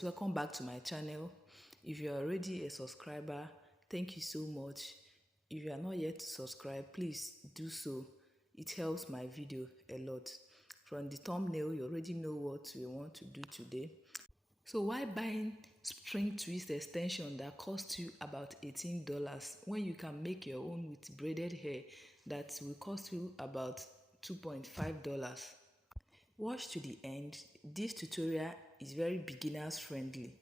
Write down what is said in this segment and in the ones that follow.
guys, welcome back to my channel. If you're already a subscriber, thank you so much. If you are not yet subscribed, please do so. It helps my video a lot. From the thumbnail, you already know what we want to do today. So why buying spring twist extension that costs you about $18 when you can make your own with braided hair that will cost you about $2.5? Watch to the end. This tutorial is very beginners friendly.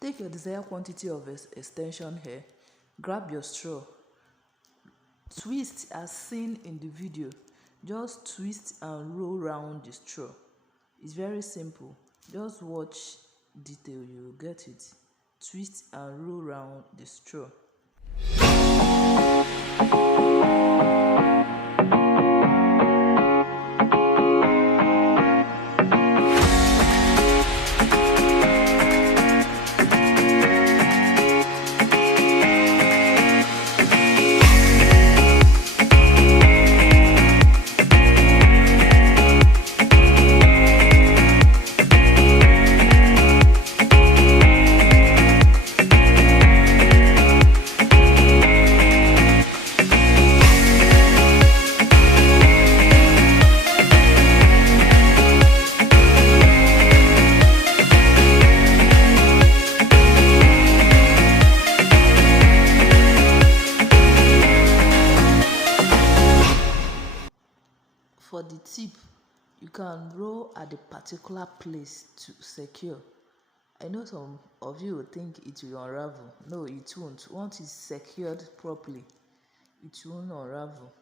Take your desired quantity of extension hair, grab your straw, twist as seen in the video. Just twist and roll round the straw. It's very simple. Just watch detail, you will get it. Twist and roll round the straw. For the tip, you can roll at a particular place to secure. I know some of you will think it will unravel. No, it won't. Once it's secured properly, it won't unravel.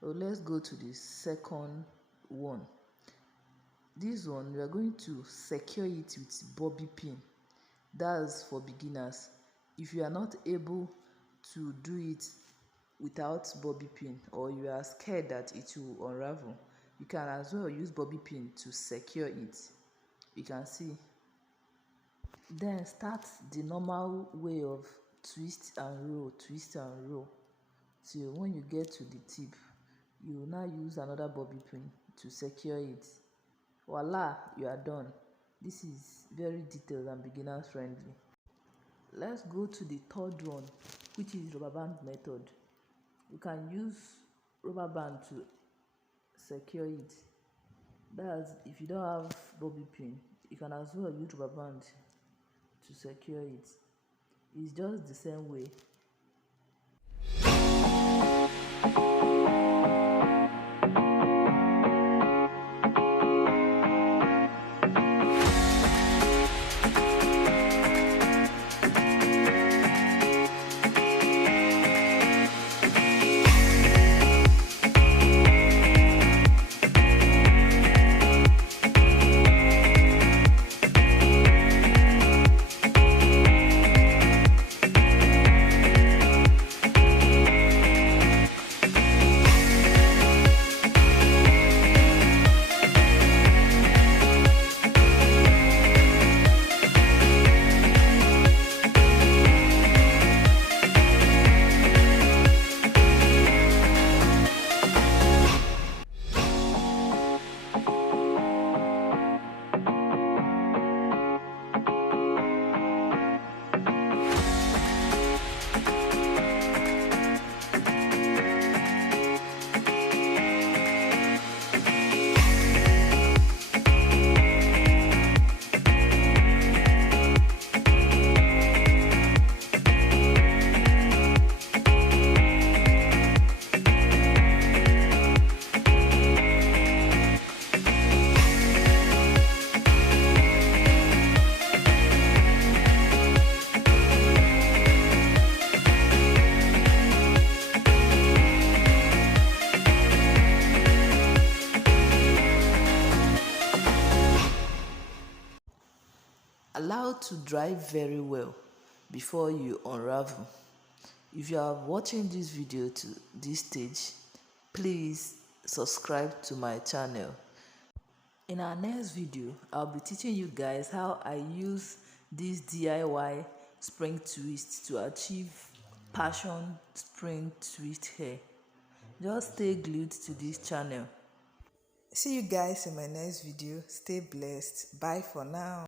So let's go to the second one. This one, we are going to secure it with bobby pin. That's for beginners. If you are not able to do it without bobby pin, or you are scared that it will unravel, you can as well use bobby pin to secure it. You can see. Then start the normal way of twist and roll till when you get to the tip. You will now use another bobby pin to secure it. Voila, you are done. This is very detailed and beginner friendly. Let's go to the third one, which is rubber band method. You can use rubber band to secure it. That's if you don't have bobby pin, you can as well use rubber band to secure it. It's just the same way. Allow to dry very well before you unravel. If you are watching this video to this stage, please subscribe to my channel. In our next video, I'll be teaching you guys how I use this DIY spring twist to achieve passion spring twist hair. Just stay glued to this channel. See you guys in my next video. Stay blessed. Bye for now.